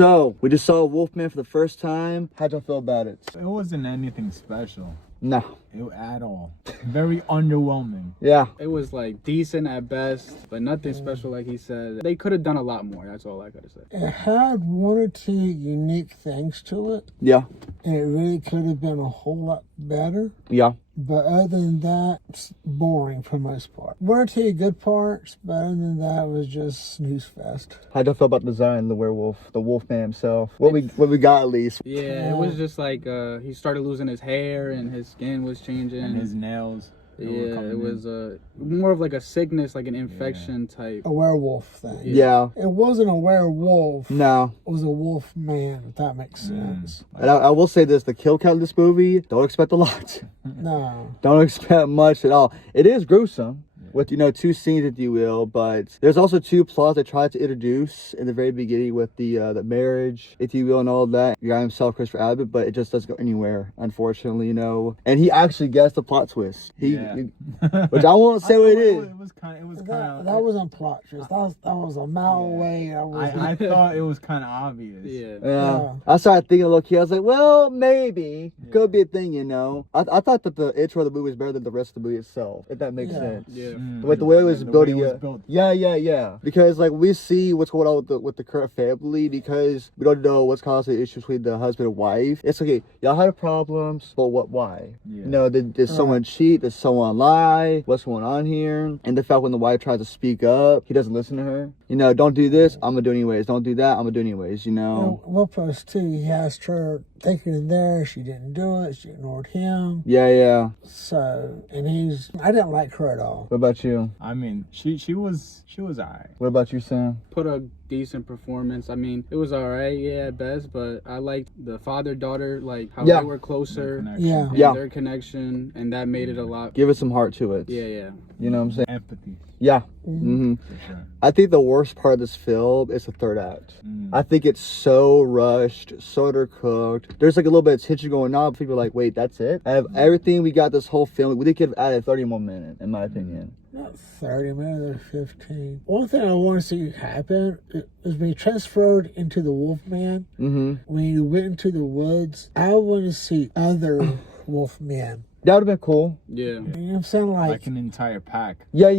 So, we just saw Wolfman for the first time. How'd y'all feel about it? It wasn't anything special. No. At all. Very underwhelming. Yeah. It was like decent at best, but nothing special like he said. They could have done a lot more. That's all I gotta say. It had one or two unique things to it. Yeah. And it really could have been a whole lot better. Yeah. But other than that, it's boring for the most part. One or two good parts, but other than that, it was just snooze fest. How'd y'all feel about the design of the werewolf, the Wolfman himself? What we got at least? Yeah, it was just like he started losing his hair and his skin was changing. And his nails. Yeah, it was more of like a sickness, like an infection type. A werewolf thing. Yeah. It wasn't a werewolf. No. It was a wolf man, if that makes sense. And I will say this, the kill count in this movie, don't expect a lot. No. Don't expect much at all. It is gruesome. With, two scenes, if you will, but there's also two plots they tried to introduce in the very beginning with the marriage, if you will, and all that. The guy himself, Christopher Abbott, but it just doesn't go anywhere, unfortunately, And he actually guessed the plot twist. Which I won't say what it is. It was kind of. That wasn't plot twist. That was a mile away. I thought it was kind of obvious. Yeah. I started thinking, look, I was like, well, maybe. Could be a thing, I thought that the intro of the movie was better than the rest of the movie itself, if that makes sense. Yeah. The way it was building up. Yeah. Because we see what's going on with the current family, because we don't know what's causing the issues between the husband and wife. It's okay, y'all had problems, but why? Yeah. Did someone cheat? Did someone lie? What's going on here? And the fact when the wife tries to speak up, he doesn't listen to her. Don't do this, I'm gonna do it anyways. Don't do that, I'm gonna do it anyways, Well, plus too, he asked her, take her in there, she didn't do it, she ignored him. Yeah. So, and I didn't like her at all. What about you? I mean, she was alright. What about you, Sam? Put a decent performance. I mean, it was alright, at best, but I liked the father-daughter, like how they were closer. Yeah. Their connection, and that made it a lot. Give it some heart to it. Yeah. You know what I'm saying? Empathy. Yeah. Mm-hmm. For sure. I think the worst part of this film is the third act. I think it's so rushed, so undercooked. There's like a little bit of tension going on, but people are like, wait, that's it? I have everything we got this whole film. We could have added 30 more minutes, in my opinion. Not 30 minutes or 15. One thing I want to see happen is when he transferred into the Wolfman, when he went into the woods, I want to see other Wolfmen. That would have been cool. Yeah. You know what I'm saying? Like an entire pack. Yeah,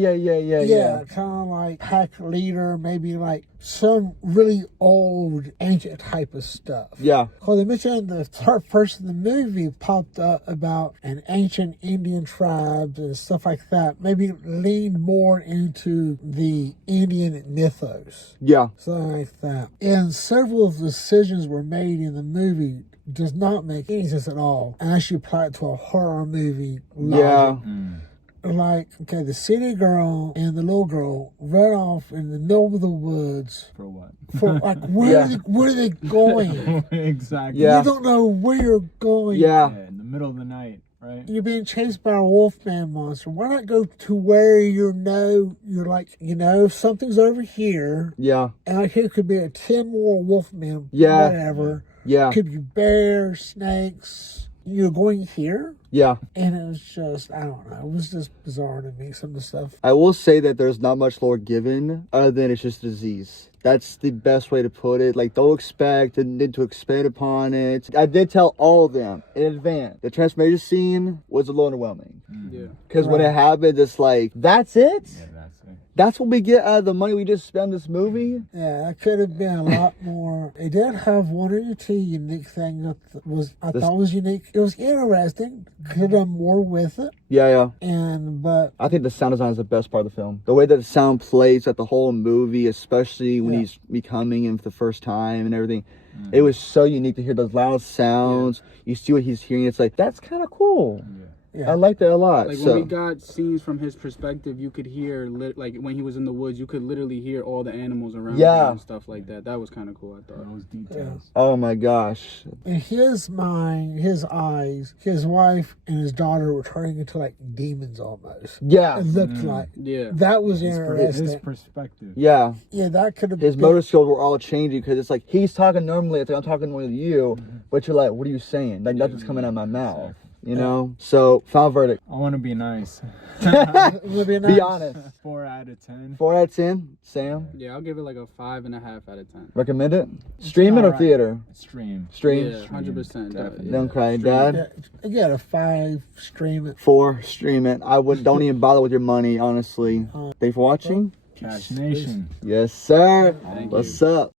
kind of like pack leader, maybe like some really old, ancient type of stuff. Yeah. Because they mentioned the third person in the movie popped up about an ancient Indian tribes and stuff like that. Maybe leaned more into the Indian mythos. Yeah. Something like that. And several decisions were made in the movie does not make any sense at all. And actually apply it to a horror movie logic. Yeah. Like, okay, the city girl and the little girl ran off in the middle of the woods. For what? For like, where are they going? Exactly. You don't know where you're going. Yeah. In the middle of the night, right? You're being chased by a Wolfman monster. Why not go to where you're like, something's over here. Yeah. And like here could be a 10 more Wolfman. Yeah. Whatever. Yeah. Could be bears, snakes. You're going here? Yeah. And it was just, I don't know. It was just bizarre to me, some of the stuff. I will say that there's not much lore given other than it's just disease. That's the best way to put it. Like, don't expect to expand upon it. I did tell all of them in advance. The transformation scene was a little underwhelming. Yeah. Because when it happened, it's like, that's it? Yeah, that's it. That's what we get out of the money we just spent on this movie? Yeah, that could have been a lot more. It did have one or two unique things that I thought was unique. It was interesting. Could have done more with it. Yeah. But I think the sound design is the best part of the film. The way that the sound plays at the whole movie, especially when he's becoming him for the first time and everything. It was so unique to hear those loud sounds. You see what he's hearing. It's like, that's kind of cool. Yeah. I like that a lot. Like when we got scenes from his perspective, you could hear, like when he was in the woods, you could literally hear all the animals around him and stuff like that. That was kind of cool, I thought. Those details. Oh my gosh. In his mind, his eyes, his wife and his daughter were turning into like demons almost. Yeah. It looked like. Yeah. That was interesting. His perspective. Yeah. Yeah, that could have His motor skills were all changing because it's like he's talking normally. It's like I'm talking normally to you, but you're like, what are you saying? Like nothing's coming out of my mouth. You know? So, final verdict. I want to be nice. Be Be honest. 4 out of 10. 4 out of 10. Sam, Yeah, I'll give it like a 5.5 out of 10. recommend it? Stream it or alright. theater? Stream. Stream. Yeah, 100%. Definitely. Okay, Stream. Dad? I got a 5. Stream it. 4, stream it. Don't even bother with your money, honestly. Thanks for watching. Cash Nation. Yes, sir. Thank What's you. up?